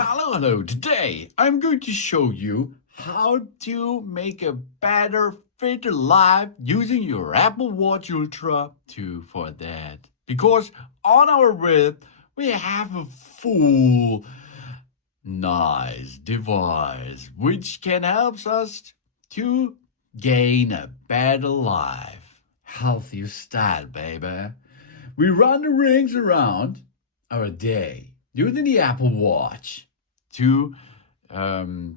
Hello. Today I'm going to show you how to make a better, fitter life using your Apple Watch Ultra 2 for that. Because on our wrist, we have a full nice device which can help us to gain a better life. Healthy style, baby. We run the rings around our day using the Apple Watch to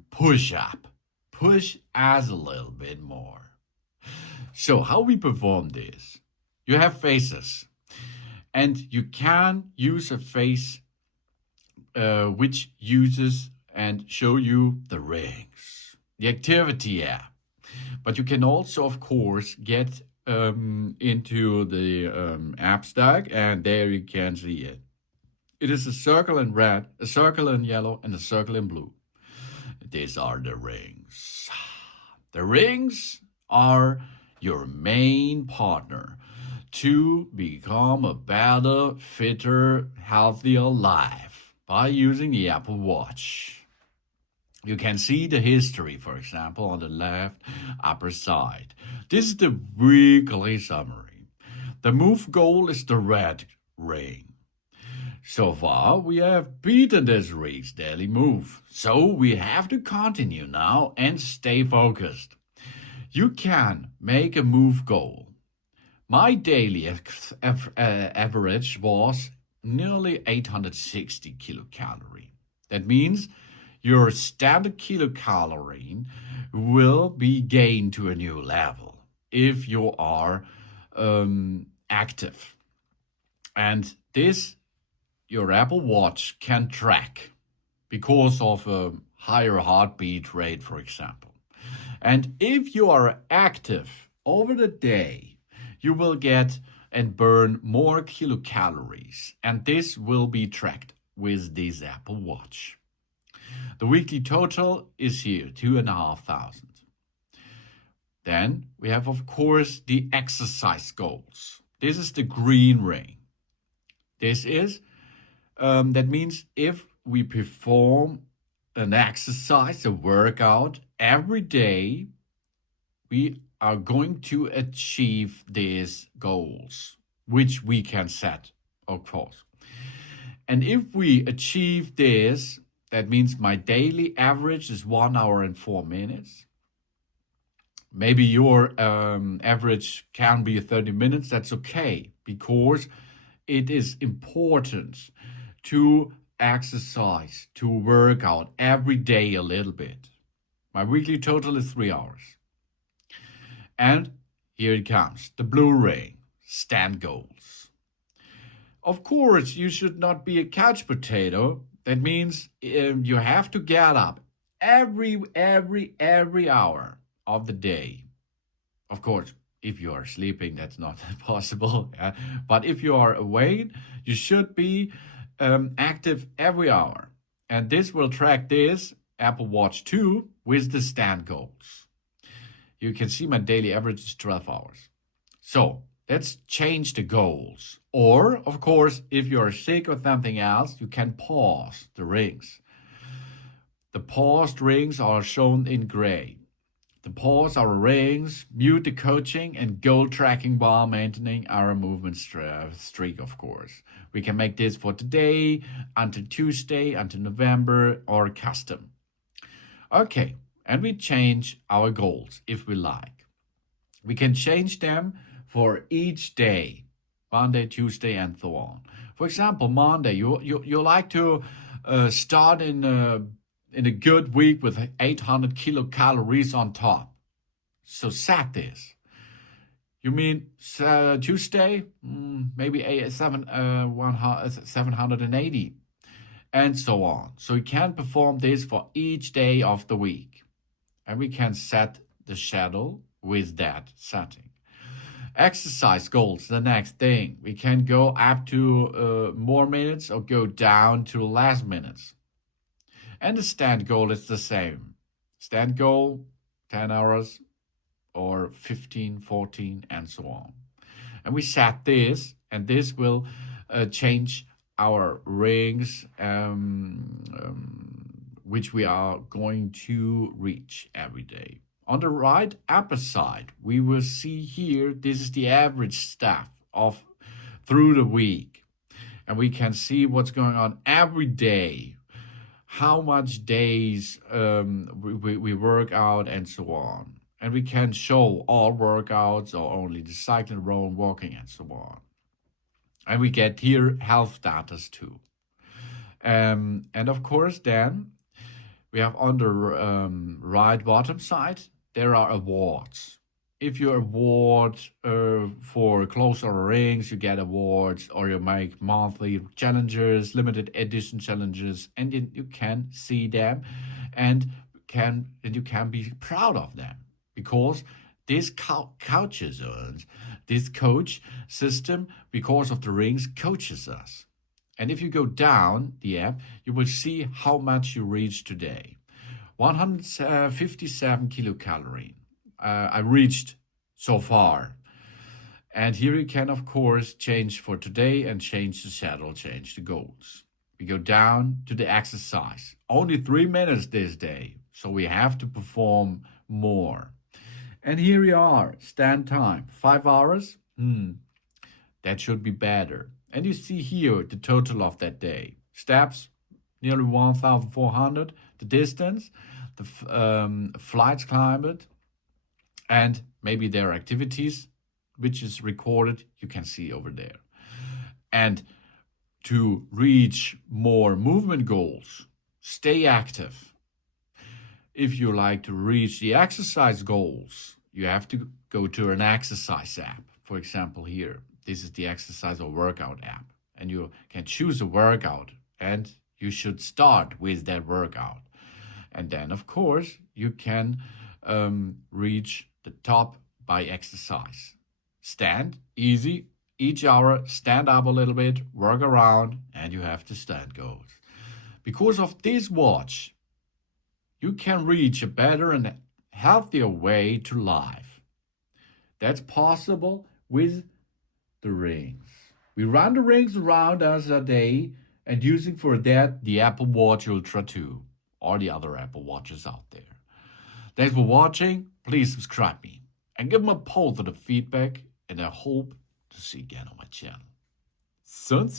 push us a little bit more. So, how we perform this? You have faces, and you can use a face which uses and show you the rings, the activity app. But you can also, of course, get into the app stack, and there you can see it. It is a circle in red, a circle in yellow, and a circle in blue. These are the rings. The rings are your main partner to become a better, fitter, healthier life by using the Apple Watch. You can see the history, for example, on the left upper side. This is the weekly summary. The move goal is the red ring. So far, we have beaten this week's daily move, so we have to continue now and stay focused. You can make a move goal. My daily average was nearly 860 kilocalorie. That means your standard kilocalorie will be gained to a new level if you are active. And this your Apple Watch can track because of a higher heartbeat rate, for example. And if you are active over the day, you will get and burn more kilocalories, and this will be tracked with this Apple Watch. The weekly total is here, 2,500. Then we have, of course, the exercise goals. This is the green ring. This is that means if we perform an exercise, a workout every day, we are going to achieve these goals, which we can set, of course. And if we achieve this, that means my daily average is 1 hour and 4 minutes. Maybe your average can be 30 minutes. That's okay, because it is important to exercise, to work out every day a little bit. My weekly total is 3 hours. And here it comes, the blue ring, stand goals. Of course, you should not be a couch potato. That means you have to get up every hour of the day. Of course, if you are sleeping, that's not possible. But if you are awake, you should be active every hour. And this will track this Apple Watch 2 with the stand goals. You can see my daily average is 12 hours. So let's change the goals. Or, of course, if you're sick or something else, you can pause the rings. The paused rings are shown in gray. The pause our rings, mute the coaching, and goal tracking while maintaining our movement streak, of course. We can make this for today, until Tuesday, until November, or custom. Okay, and we change our goals if we like. We can change them for each day, Monday, Tuesday, and so on. For example, Monday, you like to start in a good week with 800 kilocalories on top. So set this. You mean Tuesday? Maybe 780. And so on. So you can perform this for each day of the week. And we can set the schedule with that setting. Exercise goals, the next thing. We can go up to more minutes or go down to less minutes. And the stand goal is the same. Stand goal, 10 hours or 15, 14, and so on. And we set this, and this will change our rings which we are going to reach every day. On the right upper side, we will see here, this is the average step of through the week. And we can see what's going on every day, how much days we work out and so on. And we can show all workouts or only the cycling, rowing, walking and so on. And we get here health data too. And of course then we have on the right bottom side, there are awards. If you award for closer rings, you get awards, or you make monthly challenges, limited edition challenges, and you can see them and you can be proud of them, because this coaches us, this coach system, because of the rings, coaches us. And if you go down the app, you will see how much you reached today. 157 kilocalorie. I reached so far. And here you can, of course, change for today and change the schedule, change the goals. We go down to the exercise. Only 3 minutes this day, so we have to perform more. And here we are, stand time, 5 hours. That should be better. And you see here the total of that day. Steps, nearly 1,400. The distance, the flights climbed, and maybe their activities, which is recorded, you can see over there. And to reach more movement goals, stay active. If you like to reach the exercise goals, you have to go to an exercise app. For example, here, this is the exercise or workout app. And you can choose a workout, and you should start with that workout. And then, of course, you can reach the top by exercise. Stand, easy, each hour, stand up a little bit, work around, and you have the stand goals. Because of this watch, you can reach a better and healthier way to life. That's possible with the rings. We run the rings around us a day, and using for that the Apple Watch Ultra 2 or the other Apple Watches out there. Thanks for watching. Please subscribe me and give me a positive feedback, and I hope to see you again on my channel. Sun.